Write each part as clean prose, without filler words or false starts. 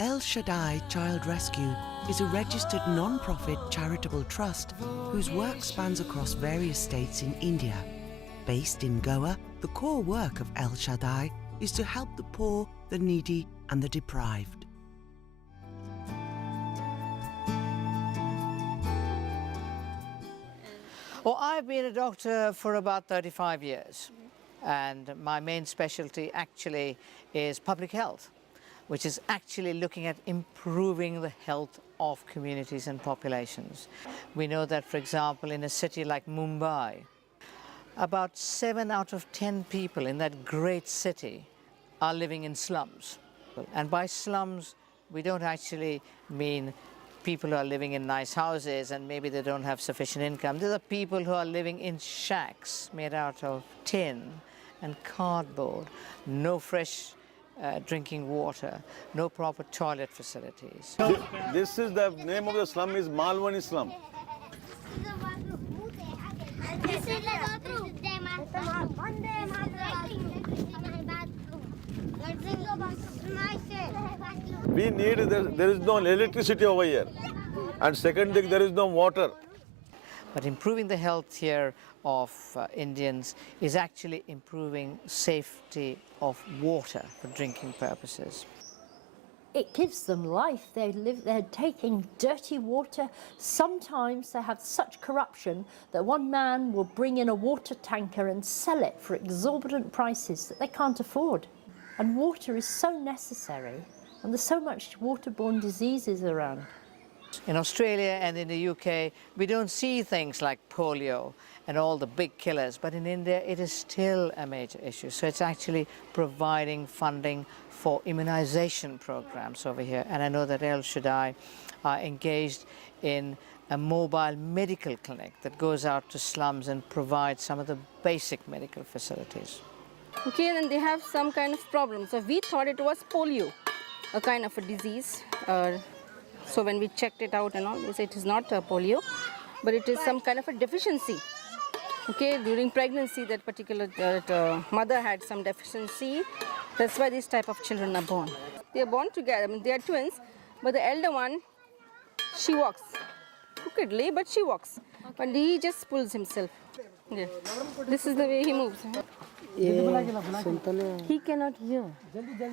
El Shaddai Child Rescue is a registered non-profit charitable trust whose work spans across various states in India. Based in Goa, the core work of El Shaddai is to help the poor, the needy and the deprived. Well, I've been a doctor for about 35 years, and my main specialty actually is public health, which is actually looking at improving the health of communities and populations. We know that, for example, in a city like Mumbai, about 7 out of 10 people in that great city are living in slums. And by slums, we don't actually mean people who are living in nice houses and maybe they don't have sufficient income. These are people who are living in shacks made out of tin and cardboard, no fresh drinking water, no proper toilet facilities. This is the name of the slum is Malwani slum. We need, there is no electricity over here. And second thing, there is no water. But improving the health here of Indians is actually improving safety of water for drinking purposes. It gives them life. They're taking dirty water. Sometimes they have such corruption that one man will bring in a water tanker and sell it for exorbitant prices that they can't afford. And water is so necessary, and there's so much waterborne diseases around. In Australia and in the UK, we don't see things like polio and all the big killers, but in India it is still a major issue. So it's actually providing funding for immunization programs over here. And I know that El Shaddai are engaged in a mobile medical clinic that goes out to slums and provides some of the basic medical facilities. Okay, then they have some kind of problem. So we thought it was polio, a kind of a disease. So when we checked it out and all, they said it is not polio, but it is some kind of a deficiency. Okay, during pregnancy, that particular mother had some deficiency. That's why this type of children are born. They are born together. I mean, they are twins, but the elder one, she walks crookedly, but she walks. Okay. But he just pulls himself. Yeah. This is the way he moves. He cannot hear.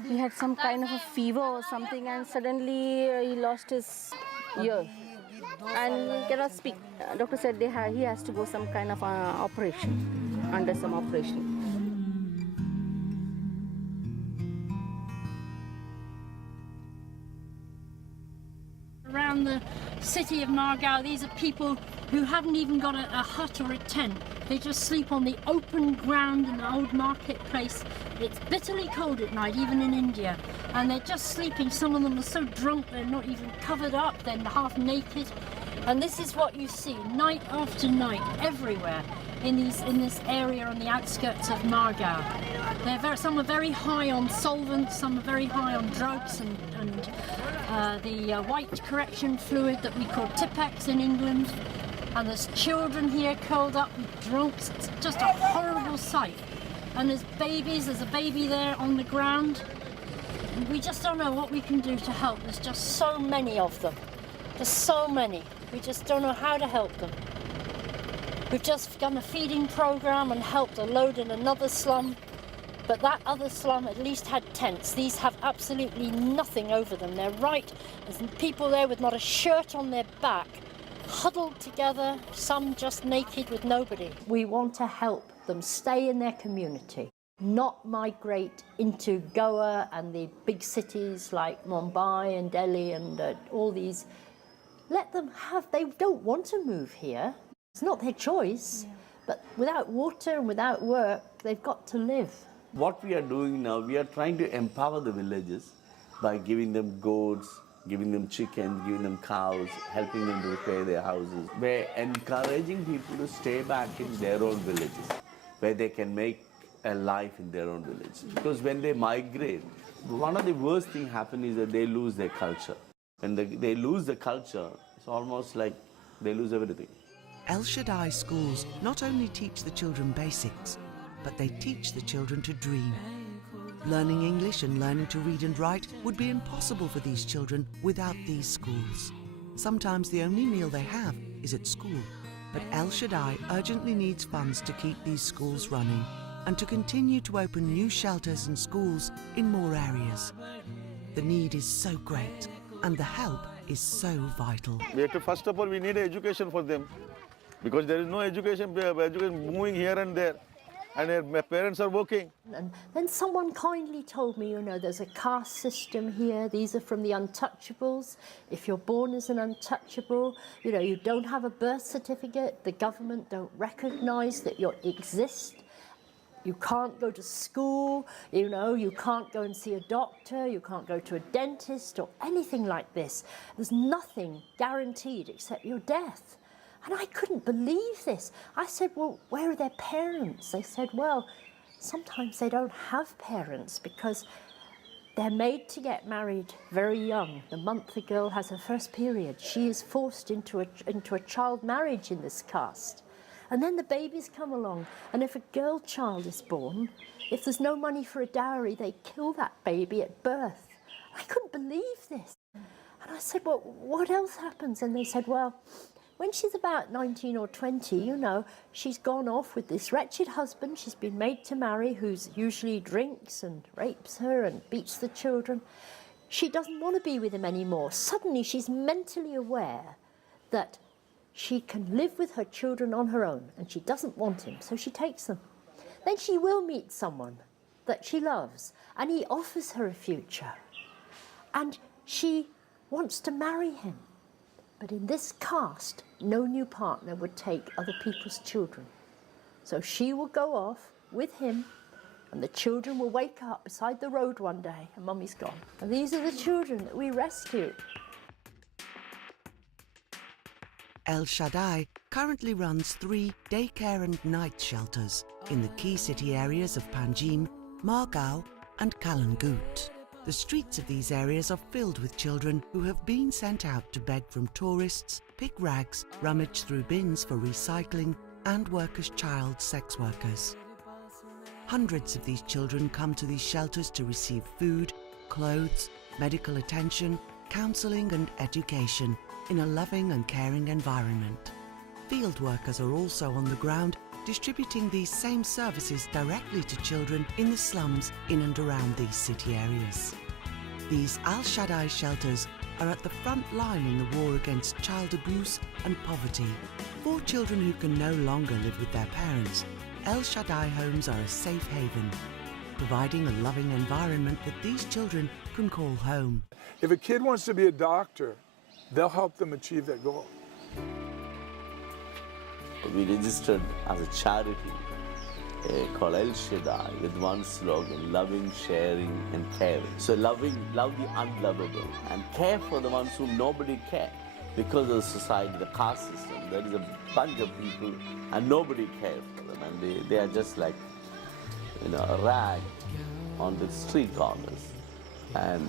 He had some kind of a fever or something, and suddenly he lost his ear and cannot speak. Doctor said he has to go some kind of operation, under some operation. Around the city of Margao, these are people who haven't even got a hut or a tent. They just sleep on the open ground in the old marketplace. It's bitterly cold at night, even in India, and they're just sleeping. Some of them are so drunk they're not even covered up, they're half naked. And this is what you see night after night everywhere in this area on the outskirts of Margao. Some are very high on solvents, some are very high on drugs and the white correction fluid that we call Tipex in England. And there's children here curled up with drunks. It's just a horrible sight. And there's babies, there's a baby there on the ground. And we just don't know what we can do to help. There's just so many of them. There's so many. We just don't know how to help them. We've just done a feeding program and helped a load in another slum. But that other slum at least had tents. These have absolutely nothing over them. They're there's people there with not a shirt on their back, huddled together, some just naked with nobody. We want to help them stay in their community, not migrate into Goa and the big cities like Mumbai and Delhi and all these. Let them they don't want to move here. It's not their choice, but without water and without work, they've got to live. What we are doing now, we are trying to empower the villages by giving them goats, giving them chickens, giving them cows, helping them to repair their houses. We're encouraging people to stay back in their own villages, where they can make a life in their own village. Because when they migrate, one of the worst things happen is that they lose their culture. When they lose the culture, it's almost like they lose everything. El Shaddai schools not only teach the children basics, but they teach the children to dream. Learning English and learning to read and write would be impossible for these children without these schools. Sometimes the only meal they have is at school, but El Shaddai urgently needs funds to keep these schools running and to continue to open new shelters and schools in more areas. The need is so great and the help is so vital. We have to, first of all, we need education for them, because there is no education moving here and there, and their parents are working. And then someone kindly told me, you know, there's a caste system here. These are from the untouchables. If you're born as an untouchable, you know, you don't have a birth certificate. The government don't recognize that you exist. You can't go to school, you know, you can't go and see a doctor, you can't go to a dentist or anything like this. There's nothing guaranteed except your death. And I couldn't believe this. I said, well, where are their parents? They said, well, sometimes they don't have parents because they're made to get married very young. The month a girl has her first period, she is forced into a child marriage in this caste. And then the babies come along, and if a girl child is born, if there's no money for a dowry, they kill that baby at birth. I couldn't believe this. And I said, well, what else happens? And they said, well, when she's about 19 or 20, you know, she's gone off with this wretched husband she's been made to marry, who's usually drinks and rapes her and beats the children. She doesn't want to be with him anymore. Suddenly she's mentally aware that she can live with her children on her own, and she doesn't want him, so she takes them. Then she will meet someone that she loves, and he offers her a future. And she wants to marry him. But in this caste, no new partner would take other people's children. So she will go off with him, and the children will wake up beside the road one day, and Mummy's gone. And these are the children that we rescued. El Shaddai currently runs 3 daycare and night shelters in the key city areas of Panjim, Margao and Kalangut. The streets of these areas are filled with children who have been sent out to beg from tourists, pick rags, rummage through bins for recycling and work as child sex workers. Hundreds of these children come to these shelters to receive food, clothes, medical attention, counselling and education in a loving and caring environment. Field workers are also on the ground distributing these same services directly to children in the slums in and around these city areas. These Al Shaddai shelters are at the front line in the war against child abuse and poverty. For children who can no longer live with their parents, El Shaddai homes are a safe haven, providing a loving environment that these children can call home. If a kid wants to be a doctor, they'll help them achieve that goal. We registered as a charity called El Shaddai with one slogan: loving, sharing and caring. So love the unlovable and care for the ones whom nobody cares. Because of the society, the caste system, there is a bunch of people and nobody cares for them, and they are just like, you know, a rag on the street corners. And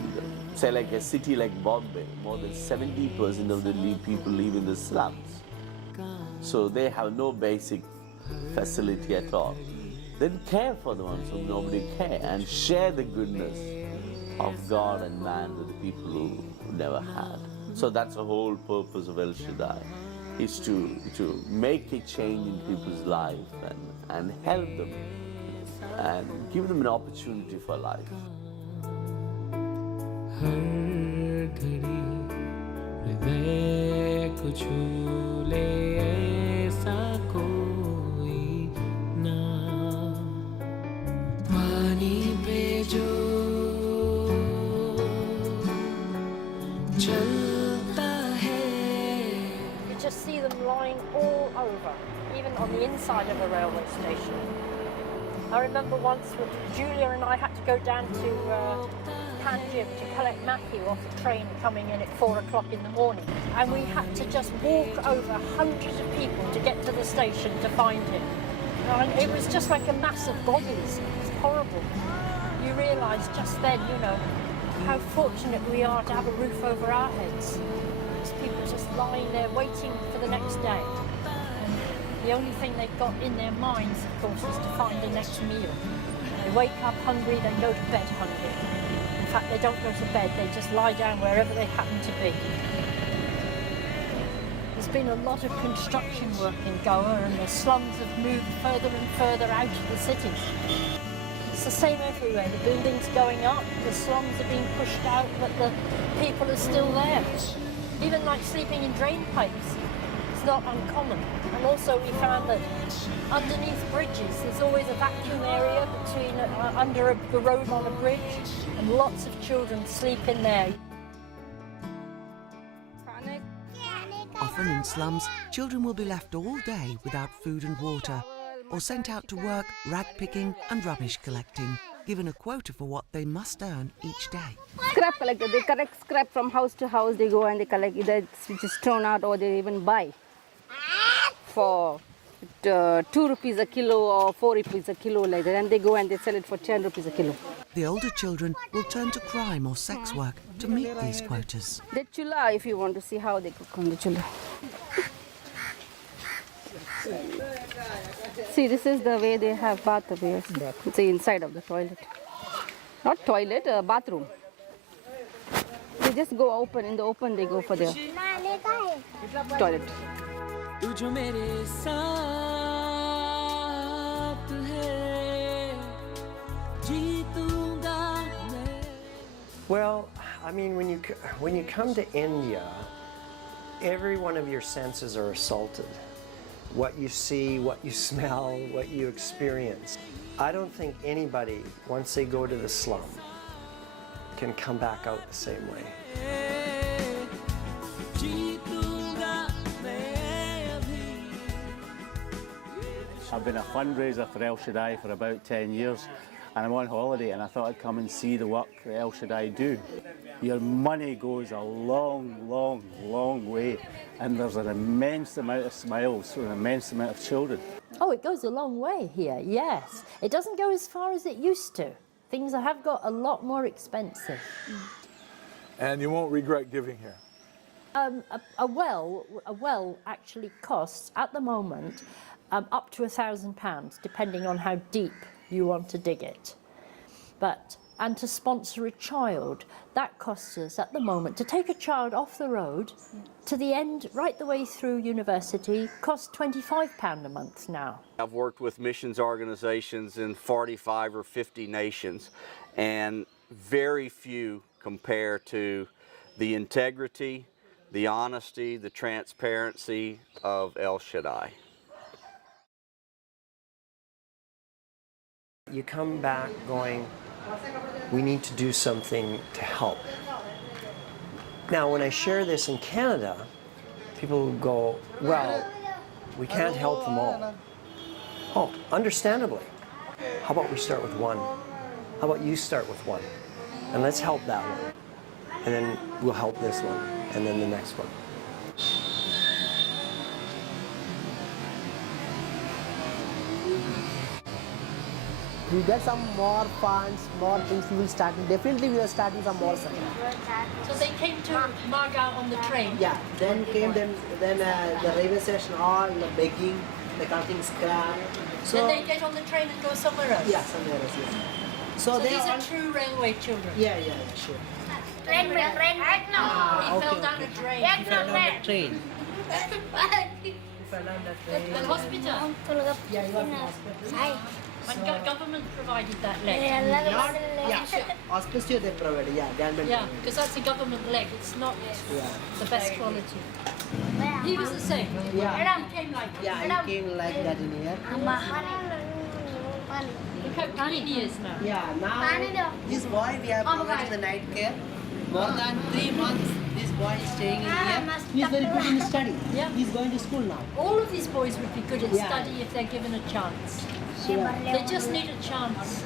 say like a city like Bombay, more than 70% of the people live in the slums. So they have no basic facility at all. Then care for the ones whom nobody cares and share the goodness of God and man with the people who never had. So that's the whole purpose of El Shaddai, is to make a change in people's life and help them and give them an opportunity for life. हर घड़ी हृदय को छू ले ऐसा कोई ना पानी पे जो चलता है. You just see them lying all over, even on the inside of a railway station. I remember once when Julia and I had to go down to Panjim to collect Matthew off the train coming in at 4 o'clock in the morning, and we had to just walk over hundreds of people to get to the station to find him. And it was just like a mass of bodies. It was horrible. You realise just then, you know, how fortunate we are to have a roof over our heads. These people just lying there waiting for the next day. And the only thing they've got in their minds, of course, is to find the next meal. They wake up hungry, they go to bed hungry. In fact, they don't go to bed, they just lie down wherever they happen to be. There's been a lot of construction work in Goa, and the slums have moved further and further out of the cities. It's the same everywhere. The buildings going up, the slums are being pushed out, but the people are still there. Even like sleeping in drain pipes, it's not uncommon. And also we found that underneath bridges, there's always a vacuum area between under the road on a bridge, and lots of children sleep in there. Often in slums, children will be left all day without food and water, or sent out to work rag picking and rubbish collecting, given a quota for what they must earn each day. Scrap collector, they collect scrap from house to house, they go and they collect either which is thrown out or they even buy for 2 rupees a kilo or 4 rupees a kilo like that, and they go and they sell it for 10 rupees a kilo. The older children will turn to crime or sex work to meet these quotas. The chula, if you want to see how they cook on the chula. See, this is the way they have bath here. It's the inside of the toilet. Not toilet, bathroom. They just go open, in the open they go for the toilet. तुझो मेरे साथ है जीतूंगा मैं. Well, I mean, when you come to India, every one of your senses are assaulted. What you see, what you smell, what you experience. I don't think anybody, once they go to the slum, can come back out the same way. I've been a fundraiser for El Shaddai for about 10 years, and I'm on holiday, and I thought I'd come and see the work that El Shaddai do. Your money goes a long, long, long way, and there's an immense amount of smiles for an immense amount of children. Oh, it goes a long way here, yes. It doesn't go as far as it used to. Things have got a lot more expensive. And you won't regret giving here. A well actually costs, at the moment, up to £1,000, depending on how deep you want to dig it. And to sponsor a child, that costs us at the moment, to take a child off the road to the end, right the way through university, costs £25 a month now. I've worked with missions organizations in 45 or 50 nations, and very few compare to the integrity, the honesty, the transparency of El Shaddai. You come back going, we need to do something to help. Now, when I share this in Canada, people go, well, we can't help them all. Oh, understandably. How about we start with one? How about you start with one? And let's help that one. And then we'll help this one, and then the next one. We get some more funds, more things we will start. Definitely we are starting some more center. So they came to Margao on the train? Yeah, then the railway station, all the begging, the collecting scrap. So then they get on the train and go somewhere else? Yeah, somewhere else, yes. So these are true railway children? Yeah, sure. He fell down a drain. He fell down the train. The hospital? Yeah, he was in hospital. And government provided that leg? Hospital they provided, government. Yeah, because that's a government leg, it's not the best quality. He was the same? Yeah. He came like that? Yeah, he came like that in here. Look how clean he is now. Yeah, now this boy we have provided the night care. More than 3 months this boy is staying in here. He is very good in study. Yeah. He is going to school now. All of these boys would be good at study if they're given a chance. They just need a chance.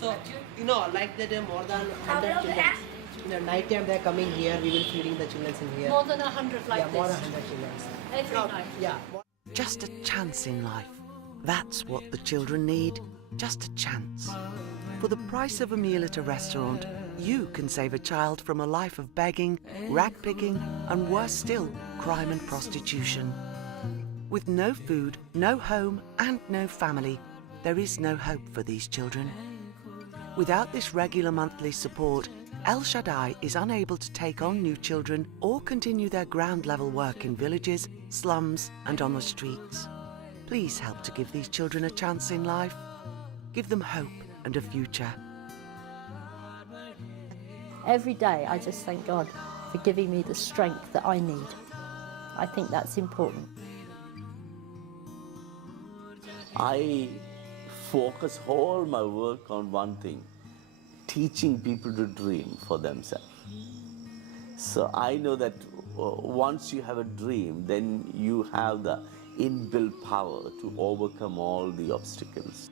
So, like that more than 100 children. In the night time they are coming here, we will feeding the children in here. More than 100 like this? More than 100 children. Every night? Yeah. Just a chance in life. That's what the children need. Just a chance. For the price of a meal at a restaurant, you can save a child from a life of begging, rag picking, and worse still, crime and prostitution. With no food, no home, and no family, there is no hope for these children. Without this regular monthly support, El Shaddai is unable to take on new children or continue their ground level work in villages, slums and on the streets. Please help to give these children a chance in life. Give them hope and a future. Every day I just thank God for giving me the strength that I need. I think that's important. I focus all my work on one thing, teaching people to dream for themselves. So I know that once you have a dream, then you have the inbuilt power to overcome all the obstacles.